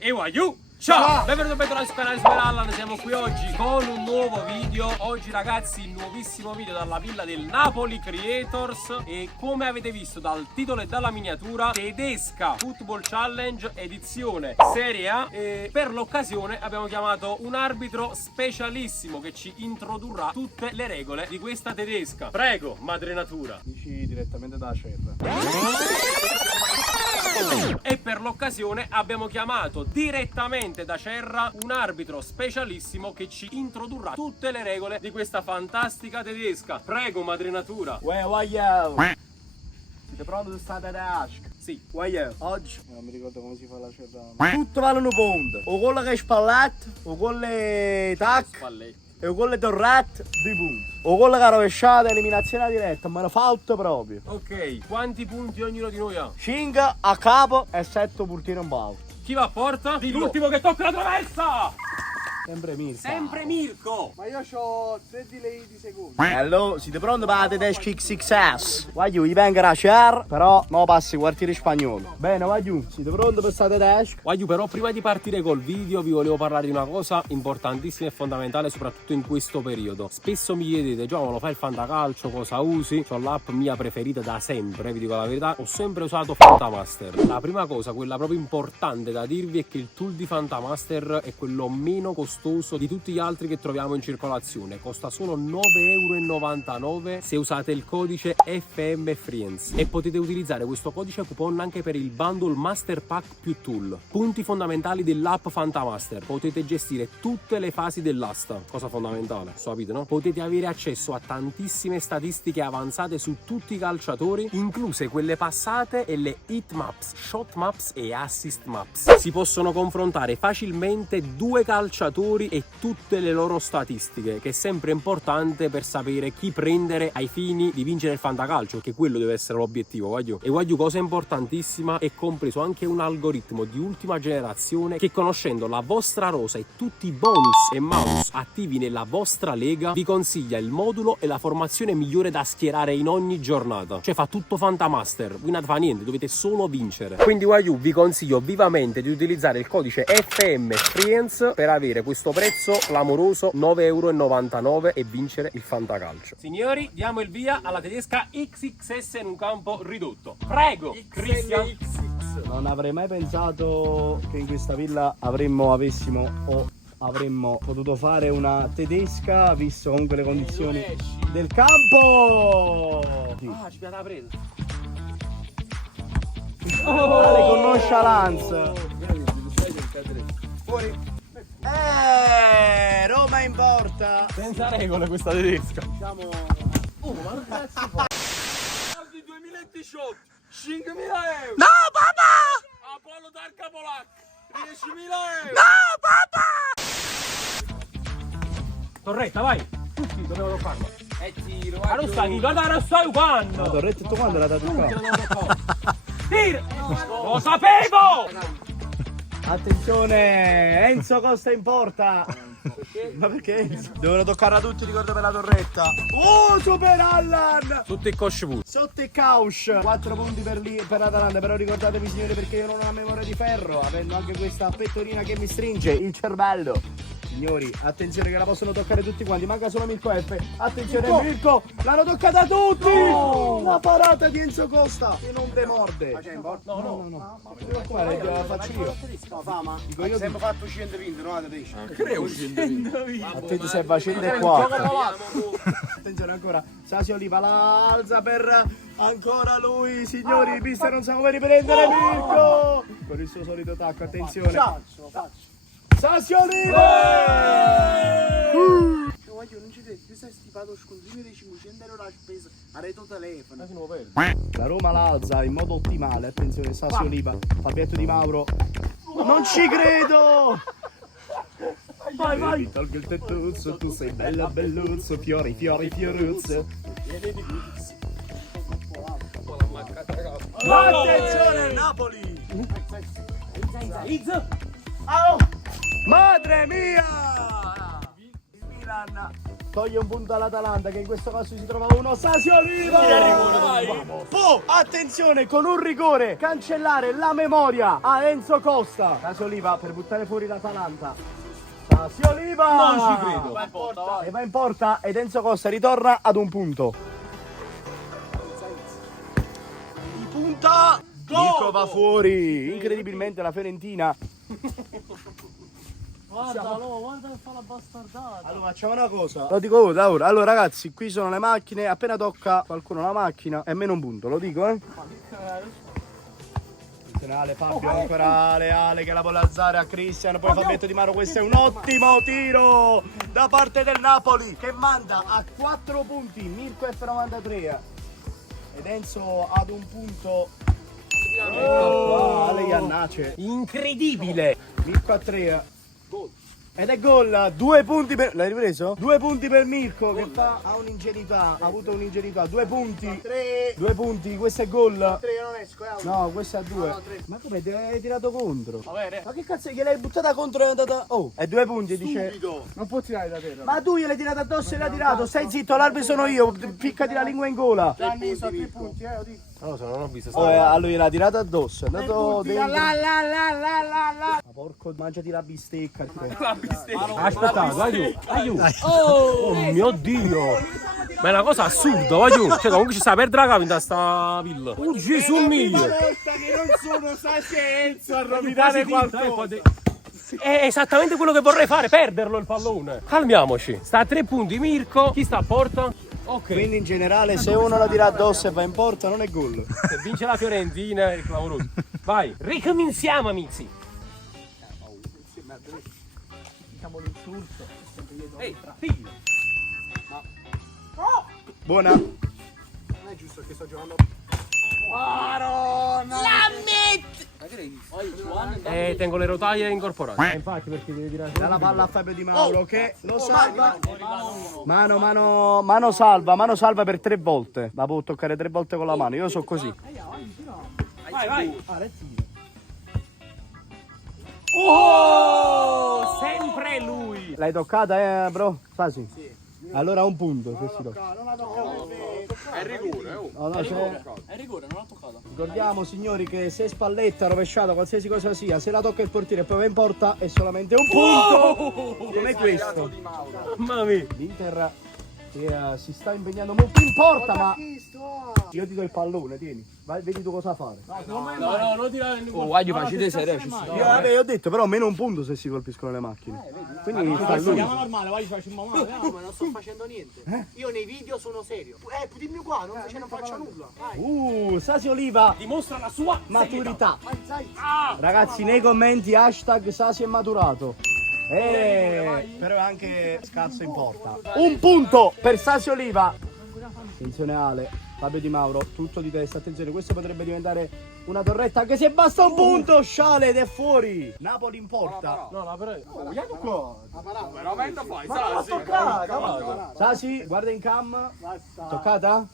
E waiu! Ciao! Benvenuti a bentornati sul canale Superallan, siamo qui oggi con un nuovo video. Oggi ragazzi, il nuovissimo video dalla villa del Napoli Creators. E come avete visto dal titolo e dalla miniatura, tedesca Football Challenge edizione Serie A. E per l'occasione abbiamo chiamato un arbitro specialissimo che ci introdurrà tutte le regole di questa tedesca. Prego, madre natura. Dici direttamente da Cerra. E per l'occasione abbiamo chiamato direttamente da Cerra un arbitro specialissimo che ci introdurrà tutte le regole di questa fantastica tedesca. Prego, madre natura. Waio! Siete pronti per stare tedesco? Sì. Waio, oggi non mi ricordo come si fa la Cerra. Tutto vale un punto. O quello che è spalletto, o quello è tac, Spalletti. e o quello è torretto, 2 punti. O quello che è rovesciato, eliminazione diretta, me lo fatto proprio. Ok, quanti punti ognuno di noi ha? 5 a capo e 7 portiere in ballo. Chi va a porta? L'ultimo che tocca la traversa! Sempre Mirko. Sempre Mirko! Ma io ho 3 delay di secondi. Allora, siete pronti per la tedesca XXS? Voglio, vi venga a Cer, però non passi il quartiere spagnolo. Bene, voglio, siete pronti per sta tedesca? Waiu, però prima di partire col video vi volevo parlare di una cosa importantissima e fondamentale, soprattutto in questo periodo. Spesso mi chiedete: Giacomo, lo fai il fantacalcio, cosa usi? C'ho l'app mia preferita da sempre, vi dico la verità, ho sempre usato Fantamaster. La prima cosa, quella proprio importante da dirvi, è che il tool di Fantamaster è quello meno costoso di tutti gli altri che troviamo in circolazione. Costa solo 9,99 € se usate il codice FM Friends e potete utilizzare questo codice coupon anche per il bundle Master Pack più Tool. Punti fondamentali dell'app Fantamaster: potete gestire tutte le fasi dell'asta, cosa fondamentale, sapete, no? Potete avere accesso a tantissime statistiche avanzate su tutti i calciatori, incluse quelle passate e le hit maps, shot maps e assist maps. Si possono confrontare facilmente due calciatori e tutte le loro statistiche, che è sempre importante per sapere chi prendere ai fini di vincere il fantacalcio, che quello deve essere l'obiettivo. Voglio. E voglio, cosa importantissima, è compreso anche un algoritmo di ultima generazione che, conoscendo la vostra rosa e tutti i bonus e malus attivi nella vostra lega, vi consiglia il modulo e la formazione migliore da schierare in ogni giornata. Cioè fa tutto Fantamaster, voi non fate niente, dovete solo vincere. Quindi Waiu, vi consiglio vivamente di utilizzare il codice FM Friends per avere questo prezzo clamoroso, 9,99 € e vincere il fantacalcio. Signori, diamo il via alla tedesca XXS in un campo ridotto. Prego, Cristian. Non avrei mai pensato che in questa villa avremmo potuto fare una tedesca, visto comunque le condizioni del campo. Ah, ci piace la presa. Con nonchalance. Fuori. Roma in porta. Senza regole questa tedesca. Diciamo. Ma che cazzo fa? 2018, 5.000 €. No, papà! Apollo Tarca Polak, 10.000 €. No, papà! Torretta, vai. Tutti dobbiamo farlo. E tiro, Ma non stai, guarda, non stai quando. La torretta tu quando l'ha dato? Tira! Lo sapevo! Attenzione, Enzo Costa in porta. Ma perché Enzo? Devono toccare a tutti, ricordo, per la torretta. Oh, Superallan! Sotto il Koshvut. Sotto e Couch, 4 punti per Atalanta. Però ricordatevi, signori, perché io non ho una memoria di ferro, avendo anche questa pettorina che mi stringe il cervello. Signori, attenzione che la possono toccare tutti quanti, manca solo Mirko F. Attenzione, Mirko, l'hanno toccata tutti! La parata di Enzo Costa che non demorde. Ma c'è in porta? No. Guarda, gliela faccio io. No, fama. Dico io. Sempre fatto 120, no? Attenti se va 104. Attenzione ancora, Sassi Oliva la alza per ancora lui, signori, il mister non sa come riprendere Mirko con il suo solito tacco, attenzione. Lo faccio. Sassi Oliva! Voglio, non ci devi, tu stai stipato scontrino di 500 € la spesa, a reto telefono. La Roma la alza in modo ottimale, attenzione, Sassi Oliva, Fabietto Di Mauro. Non ci credo! Vai! Tolgo il tettuzzo, tu sei bella belluzzo, fiori, fioruzzo. Attenzione Napoli! Madre mia! Il Milan toglie un punto all'Atalanta che in questo caso si trova uno Sassi Oliva. Può, attenzione, con un rigore cancellare la memoria a Enzo Costa. Sassi Oliva per buttare fuori l'Atalanta. Sassi Oliva. Non ci credo. Va in porta. E va in porta ed Enzo Costa ritorna ad un punto. Di punta. Mirko va fuori. Incredibilmente la Fiorentina. Guarda che fa la bastardata. Allora facciamo una cosa. Lo dico da ora. Allora ragazzi, qui sono le macchine. Appena tocca qualcuno la macchina è meno un punto. Lo dico, Ale, Fabio, ancora Ale che la vuole alzare a Cristian, poi Fabietto Di Maro. Questo è un ottimo tiro da parte del Napoli che manda a 4 punti Mirko F93 ed Enzo ad un punto. Ale Iannace, Incredibile. Mirko a 3 ed è gol. 2 punti per... L'hai ripreso? 2 punti per Mirko che fa a un'ingenuità, ha avuto un'ingenuità. 2 punti. 3. 2 punti, questo è gol. 3 io non esco, No, questo è a 2. No, 3. Ma come ti hai tirato contro? Va bene. Ma che cazzo gliel'hai buttata contro e è andata. Oh, è 2 punti, dice. Subito. Non può tirare da terra. Ma tu gliel'hai tirato addosso e l'hai tirato. Stai zitto, l'arbitro sono io. Ficcati la lingua in gola. Gianni, sono 3 punti, lo dico. Non lo so, non ho visto. Allora gliel'ha tirato addosso. È andato dentro. La. Ma porco, mangiati la bistecca. Aspettate, aiuto. Oh mio Dio. Ma è una cosa assurda, voglio. Cioè, comunque ci sta per dragare in sta villa. Oh Gesù mio. che non sono Sassi e Enzo a rovinare qualcosa. È esattamente quello che vorrei fare, perderlo il pallone. Calmiamoci. Sta a 3 punti Mirko. Chi sta a porta? Ok. Quindi in generale se uno la tira addosso e va in porta non è gol. Se vince la Fiorentina è clamoroso. Vai, ricominciamo amici. Diciamo l'insulto. Ehi, figlio. Buona. Non è giusto che sto giocando. Tengo le rotaie incorporate. Infatti perché devi tirare. Dà la palla a Fabio Di Mauro che lo salva. Mano salva per 3 volte. La può toccare 3 volte con la mano. Io so così. Vai. Oh, sempre lui. L'hai toccata, bro? Sasi? Sì. Allora un punto se si tocca. Non la tocco. È rigore, oh. No, c'è... È rigore, non l'ha toccata. Ricordiamo signori che se spalletta, rovesciata, qualsiasi cosa sia, se la tocca il portiere e poi va in porta è solamente un punto. Come questo. Mamma mia. L'Inter si sta impegnando molto in porta, ma io ti do il pallone, tieni. Vai, vedi tu cosa fare. No, non tirare in Guardi, facete serio. Io ho detto però meno un punto se si colpiscono le macchine. Quindi sta lui. normale, vai, facciamo male. No, ma non sto facendo niente. Io nei video sono serio. Dimmi qua, non faccio nulla. Vai. Sasi Oliva, Dimostra la sua maturità. Vai. Ragazzi, nei commenti hashtag Sasi è maturato. Però è anche scarso in porta. Un punto per Sasi Oliva. Attenzione Ale, Fabio Di Mauro, tutto di testa, attenzione, questo potrebbe diventare una torretta anche se basta un punto. Sciale ed è fuori. Napoli in porta. No, però. Veramente fai, Sasi, guarda in cam. Toccata?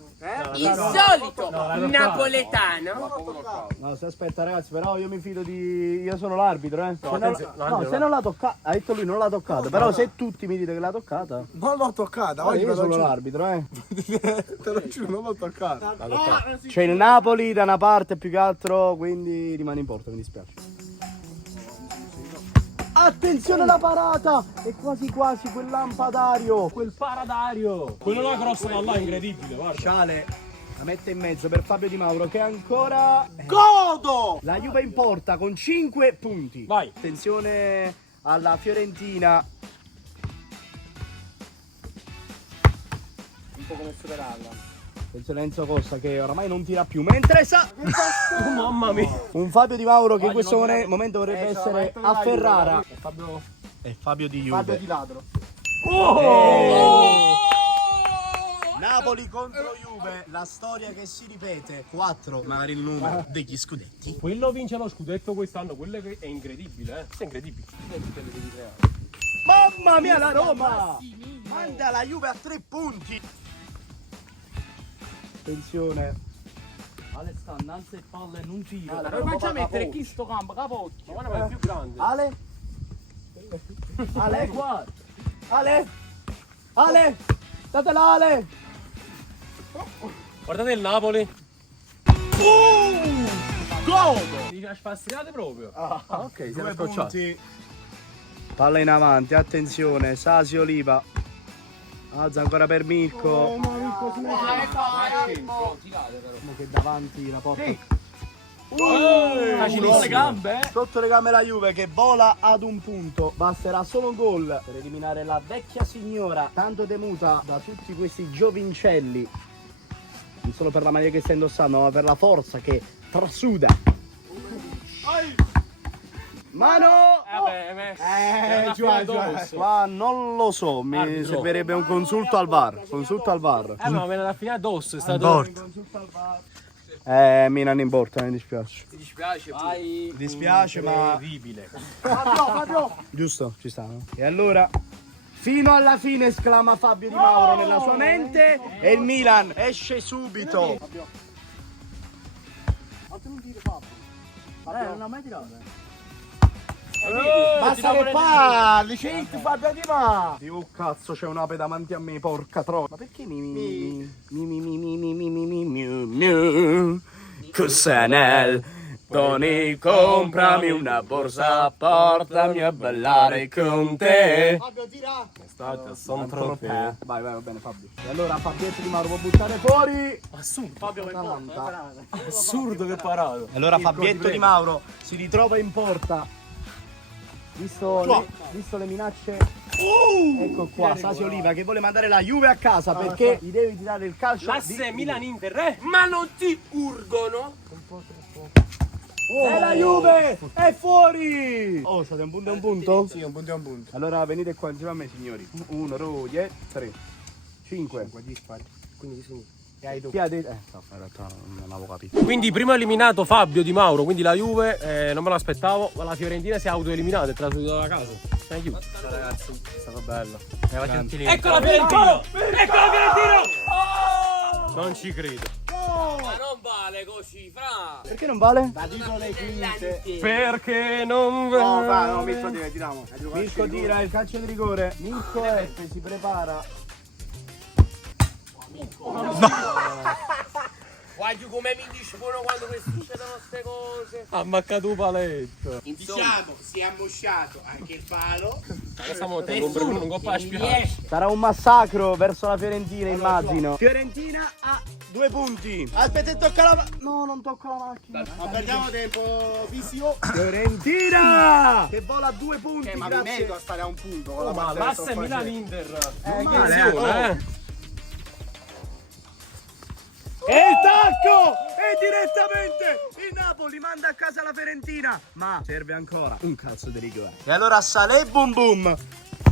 Il solito napoletano. No, se aspetta ragazzi, però io mi fido di... Io sono l'arbitro, se non l'ha toccata, ha detto lui non l'ha toccata, però se tutti mi dite che l'ha toccata... Non l'ho toccata, io sono l'arbitro, Te lo giuro, non l'ho toccata. C'è il Napoli da una parte più che altro, quindi rimane in porta, mi dispiace. Attenzione alla parata! E quasi quasi quel lampadario! Quel paradario. Quello là cross da là è incredibile, guarda. Sciale la mette in mezzo per Fabio Di Mauro che ancora... Godo! La Juve in porta con 5 punti. Vai. Attenzione alla Fiorentina. Un po' come superarla. Attenzione Enzo Costa che oramai non tira più. Mentre Mamma mia. un Fabio Di Mauro che in questo momento vorrebbe essere a Ferrara. E Fabio di Fabio Juve. di ladro. Napoli contro Juve, la storia che si ripete. 4, magari il numero degli scudetti. Quello vince lo scudetto quest'anno, quello che è incredibile, Questo è incredibile. Mamma mia la Roma! Manda la Juve a 3 punti. Attenzione. Ale sta innanzi e palle non tira. Allora, Ma faccia mettere chi sto campo, capocchio. Ma guarda, ma è più grande. Ale? Ale qua. Ale? Ale? Datela Ale! Guardate il Napoli. Gol! Dice spastriate proprio. Ok, si Due era scocciato. punti. Palla in avanti, attenzione, Sasi Oliva. Alza ancora per Mirko. Che davanti la porta. Facilissimo. Le gambe. Sotto le gambe la Juve che vola ad un punto. Basterà solo un gol per eliminare la vecchia signora, tanto temuta da tutti questi giovincelli. Non solo per la maglia che sta indossando, ma per la forza che trasuda. Mano! Qua non lo so, mi Arbitro. servirebbe un consulto al VAR. Consulto al VAR. Ma me la finale addosso, è stato. Milan in porta, mi dispiace. Ti dispiace? Vai. Mi dispiace, ma Terribile. giusto, ci sta. No? E allora, fino alla fine, esclama Fabio Di Mauro nella sua mente, e il Milan esce subito. Non ha mai tirato. Basta che parli, c'è Fabio Di Mauro. Oh cazzo, c'è un'ape davanti a me, porca troia. Ma perché mi Cusanel, Tony, comprami una borsa, portami a ballare con te. Fabio, tira. Sono trofeo. Vai, va bene Fabio. E allora Fabietto Di Mauro può buttare fuori. Fabio, vai in porta. Assurdo che parato. E allora Fabietto Di Mauro si ritrova in porta. Visto le minacce, ecco qua Sasi Oliva che vuole mandare la Juve a casa perché gli deve tirare il calcio. L'asse Milan-Inter, Ma non ti urgono? E la Juve è fuori! Oh, state un punto e un punto? Sì, un punto e un punto. Allora venite qua insieme a me, signori. 1, 2, 3, 5. dispari. Quindi segni. Che hai tu? Chi ha detto? No, in realtà non avevo capito. Quindi primo eliminato Fabio Di Mauro, quindi la Juve, non me lo aspettavo, ma la Fiorentina si è autoeliminata e trasferita da casa. Thank you. Ragazzi, è stato bello. Ecco la Fiorentina! Ecco la Fiorentina! Non ci credo. Ma non vale così, fra. Perché non vale? Perché non va? No, va, no, Mirko tira, tiriamo. Mirko tira il calcio di rigore. Mirko F si prepara. Guardi come mi dispongono quando mi succedono queste cose. Ha maccato un paletto. Diciamo, si è ammosciato anche il palo. Questa volta non coppa a spiare. Sarà un massacro verso la Fiorentina, immagino. Fiorentina ha 2 punti. Aspetta, tocca la no, non tocco la macchina. Non perdiamo tempo visivo. Fiorentina che vola a 2 punti. Ma mi merito a stare a un punto. Con la Ma partita che l'asse sto facendo. Milan-Inter. male, E il tacco! E direttamente il Napoli manda a casa la Fiorentina. Ma serve ancora un calcio di rigore. E allora sale boom boom.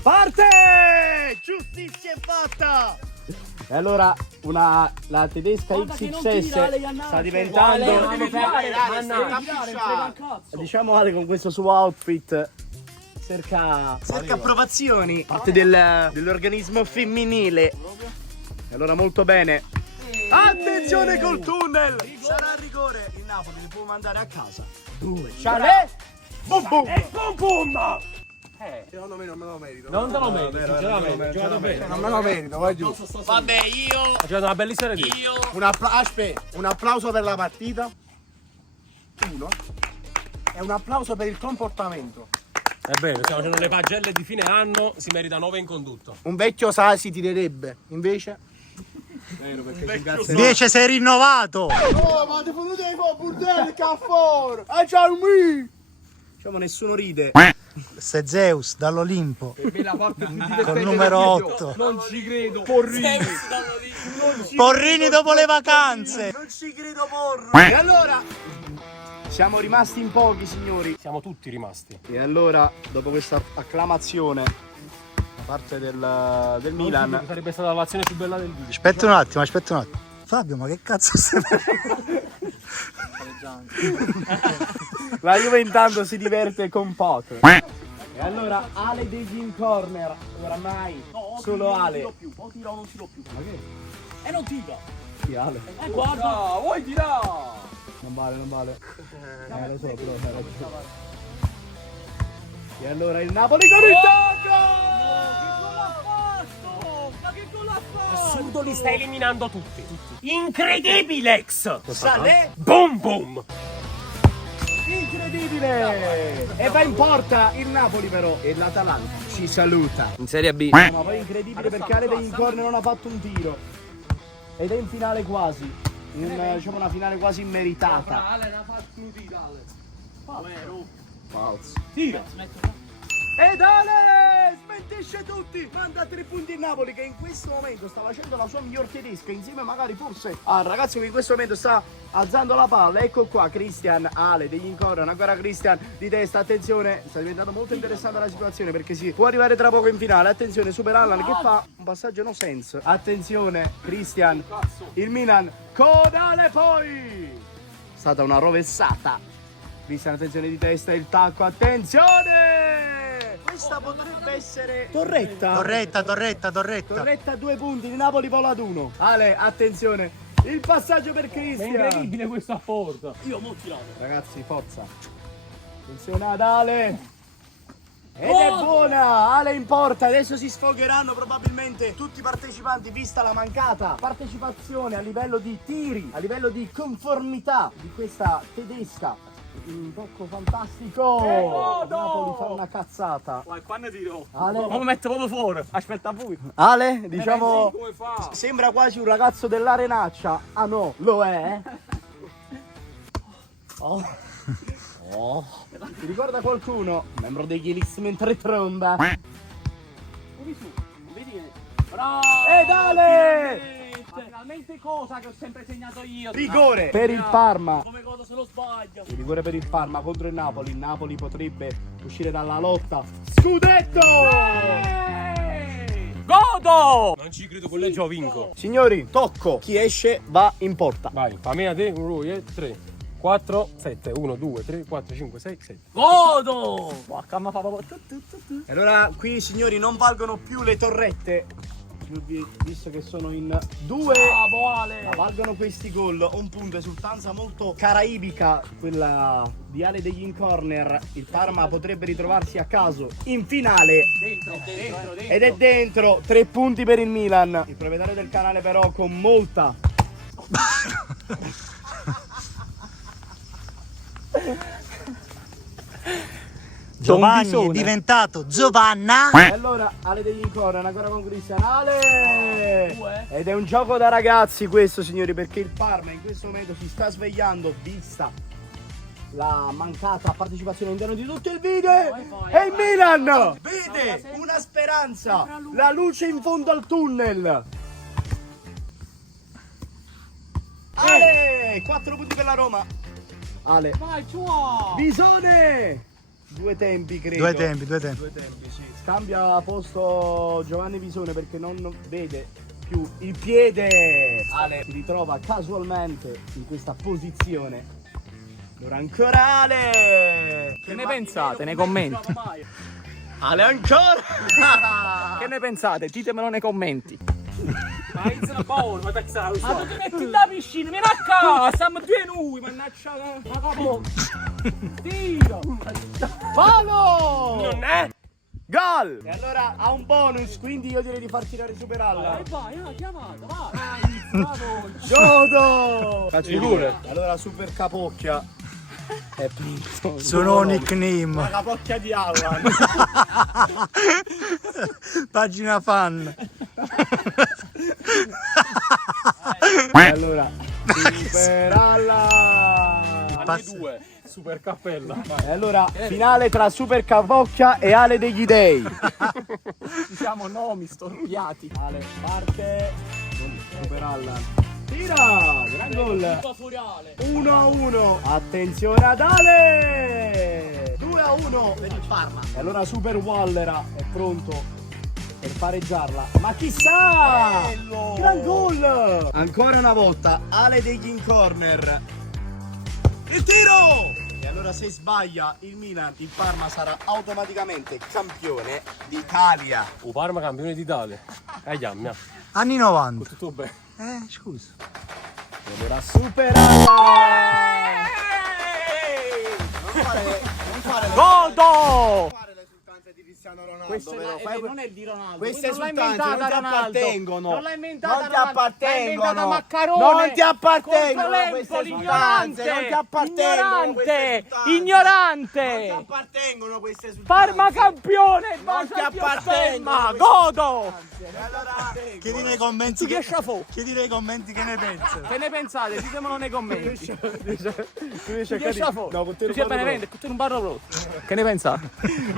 Parte! Giustizia è fatta! E allora la tedesca XXS sta diventando, diciamo Ale con questo suo outfit cerca approvazioni parte dell'organismo femminile. E allora molto bene. Attenzione col tunnel! Sarà a rigore, il Napoli li può mandare a casa. 2. Chalet! Boom boom! E boom boom! Secondo me non me lo merito. Non te lo meriti, sinceramente. Ha giocato bene. Non me lo merito, vai giù. Vabbè, io. Ha giocato una bellissima partita. Io. Un applauso per la partita. 1. E un applauso per il comportamento. È bene, stiamo facendo le pagelle di fine anno, si merita 9 in condutto. Un vecchio Sasi tirerebbe, invece. Invece sei rinnovato! Oh, ma ti venuti ai burdelli, caffor! Ah, ciao, mi! Diciamo nessuno ride. Se Zeus dall'Olimpo col numero 8. Non ci credo. Porrini dopo le vacanze. Non ci credo porro! E allora siamo rimasti in pochi, signori. Siamo tutti rimasti. E allora, dopo questa acclamazione da parte del Milan, Sarebbe stata l'azione più bella del video. Aspetta un attimo. Fabio, ma che cazzo stai facendo? la Juve intanto si diverte con poco. E allora Ale degli in corner, oramai solo Ale. O tira o non tiro più. Ma che? E non tira. Sì, Ale. Guarda, vuoi tirare? Non vale. Lo so, però c'è ragione. E allora il Napoli con il tocco! Ma che Assurdo, li stai eliminando tutti. Incredibilex! Sale. Boom boom! Incredibile! E va in porta il Napoli però. E l'Atalanta ci saluta. In Serie B. Ma poi incredibile perché Ale degli Incorni non ha fatto un tiro. Ed è in finale quasi. Diciamo una finale quasi immeritata. Ale, ne ha fatto un tiro, Ale. Falso. Tira. Ed Ale smentisce tutti. Manda 3 punti il Napoli che in questo momento sta facendo la sua miglior tedesca. Insieme magari forse al ragazzo che in questo momento sta alzando la palla. Ecco qua Christian, Ale degli Incorni. Ancora Christian di testa. Attenzione, sta diventando molto interessante la situazione perché si può arrivare tra poco in finale. Attenzione, Super Allan che fa un passaggio no sense. Attenzione, Christian. Il Milan con Ale poi. È stata una rovessata. Christian, attenzione di testa, il tacco, attenzione! Questa potrebbe essere Torretta. Torretta 2 punti, il Napoli vola ad 1. Ale, attenzione, il passaggio per È Christian. incredibile questo apporto. Io mo tirato. Ragazzi, forza. Attenzione ad Ale. Ed è buona, Ale in porta, adesso si sfogheranno probabilmente tutti i partecipanti vista la mancata partecipazione a livello di tiri, a livello di conformità di questa tedesca. Un tocco fantastico. Napoli fa una cazzata. Vai, quando tiro? Ale, Ma mi metto proprio fuori. Aspetta voi. Ale, diciamo, Come fa? sembra quasi un ragazzo dell'arenaccia. Ah no, lo è. Oh. Oh. Ti ricorda qualcuno? Membro degli Elix mentre tromba. Vedi su. Vedi che... Bravo! Ed Ale! Ma finalmente cosa che ho sempre segnato io. Rigore per il Parma. Come cosa se lo sbaglia. Il rigore per il Parma contro il Napoli. Il Napoli potrebbe uscire dalla lotta. Scudetto! Godo! Non ci credo, collegio, vinco. Signori, tocco. Chi esce va in porta. Vai, fammi a te, 1, 2, 3, 4, 7. 1, 2, 3, 4, 5, 6, 7. Godo! Calma, fa proprio. Allora, qui signori non valgono più le torrette. Visto che sono in 2, Bravo Ale! ma valgono questi gol. Un punto, esultanza molto caraibica quella di Ale degli Incorner. Il Parma potrebbe ritrovarsi a caso in finale. Dentro. Ed è dentro, 3 punti per il Milan. Il proprietario del canale però con molta Giovanni è diventato Giovanna. E allora Ale degli Incorner ancora con Cristian. Ale! Ed è un gioco da ragazzi questo signori, perché il Parma in questo momento si sta svegliando vista la mancata partecipazione all'interno di tutto il video. E il Milan vede una speranza, la luce in fondo al tunnel. Ale! 4 punti per la Roma. Ale. Vai, ciao! Bisone! 2 tempi credo. 2 tempi. 2 tempi, sì. Cambia posto Giovanni Bisone perché non vede più il piede. Ale si ritrova casualmente in questa posizione. Allora ancora Ale. Che ne pensate nei commenti? Ale ancora. Che ne pensate? Ditemelo nei commenti. Ma inizia una paura, ma te sai. Ma tu ti metti da piscina, vieni a casa, stiamo due noi, mannaggia la capo. Tiro! Palo! Non è? Gol! E allora ha un bonus, quindi io direi di far tirare Super Alla. Vai, chiamata, vai! Giodo! Figure. Allora Super Capocchia è vinto. Sono un nickname. La capocchia di Allan. Pagina fan. E allora Super Allan. Anni 2. Super cappella. Vai. E allora finale tra Super Capocchia e Ale degli Dei. Ci siamo nomi storpiati. Ale parte con Super Allan. Tira! Gran gol! 1-1. Attenzione ad Ale! 2-1 per il Parma. E allora Super Wallera è pronto per pareggiarla. Ma chissà! Gran gol! Ancora una volta Ale degli Incorner. Il tiro! E allora se sbaglia il Milan, il Parma sarà automaticamente campione d'Italia. O Parma campione d'Italia. Giamma. Anni 90. Tutto bene. Scusa. E allora Super Allan! Non fare Godo! le risultanze sostanze di Cristiano Ronaldo. Questa però. non è di Ronaldo. Queste non l'ha sostanze non inventata ti Ronaldo. appartengono. Non l'ha inventata Non ti Ronaldo. L'ha inventata appartengono. Maccarone. Non ti appartengono Contro queste l'Empoli, sostanze. Non ti appartengono queste sostanze. Non ti ignorante. appartengono queste sostanze. Parma campione, Non basta ti appartengono ma queste godo. E allora Chiedi nei commenti Che sciafo. chiedi nei commenti che ne pensi. Che ne pensate? Ditemelo nei commenti. tu riesci a Che sciafo. No, con te Tu non sei parlo Benevento, con te non parlo proprio. Che ne pensate?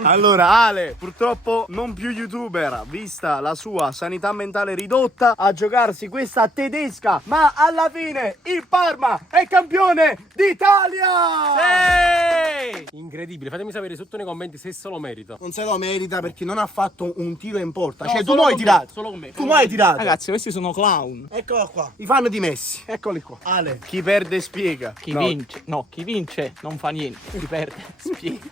Allora Ale, purtroppo non più youtuber, vista la sua sanità mentale ridotta, a giocarsi questa tedesca, ma alla fine il Parma è campione d'Italia! Incredibile, fatemi sapere sotto nei commenti se se lo merita. Non se lo merita perché non ha fatto un tiro in porta, No, cioè tu solo non hai con me, tirato, solo con me. tu non hai tirato. Ragazzi, questi sono clown. Eccolo qua, i fan di Messi, eccoli qua. Ale, chi perde spiega. Chi No, vince? No, chi vince non fa niente. Chi perde spiega.